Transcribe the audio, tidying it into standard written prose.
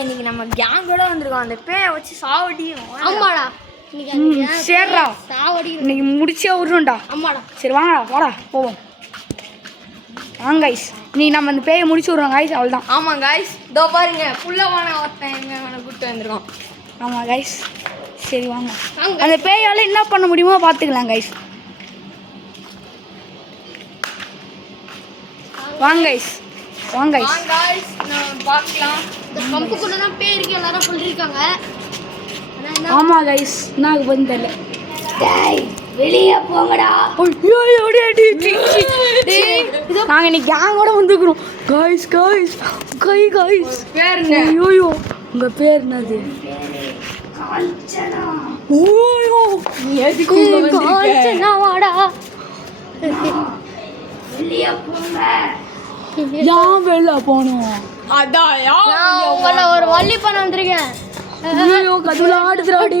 இன்னைக்கு நம்ம கேங்கோட வந்திருக்கோம். அந்த பேயை வச்சு சாவடியும். ஆமாடா சரிடா, சாவடி இன்னைக்கு முடிச்சே விடுறோம்டா. ஆமாடா சரி வாங்கடா, வாடா போவோம். வாங்க கைஸ், இன்னைக்கு நம்ம அந்த பேயை முடிச்சு விடுறோம் கைஸ். அவ்வளோதான். ஆமாம் கைஸ், இதோ பாருங்க புள்ளவான ஒருத்தன் எங்க கூப்பிட்டு வந்திருக்கோம். ஆமாம் கைஸ், சரி வாங்க. அந்த பேயால் என்ன பண்ண முடியுமோ பார்த்துக்கலாம் கைஸ். வாங்க கைஸ், வாங்க கைஸ், நம்ம பார்க்கலாம். இந்த கம்புக்குள்ள தான் பேய் இருக்கு எல்லாரும் சொல்லியிருக்காங்க. ஆமா கைஸ், நான் வந்து தெரியல. டேய் வெளியே போங்கடா. நாங்க இன்னைக்கு கேங்கோட வந்துக்கிறோம் கைஸ். கைஸ் கைஸ் பேர் என்ன? ஐயோ உங்க பேர் என்னது? காஞ்சனா. ஓயோ நீ எதுக்கு காஞ்சனா வாடா. வெளியே போங்க. யான் வெளில போனோம். அதான் உங்களை ஒரு வள்ளி பண்ண வந்திருக்கேன். ஐயோ கதுல ஆடுதுறாடி.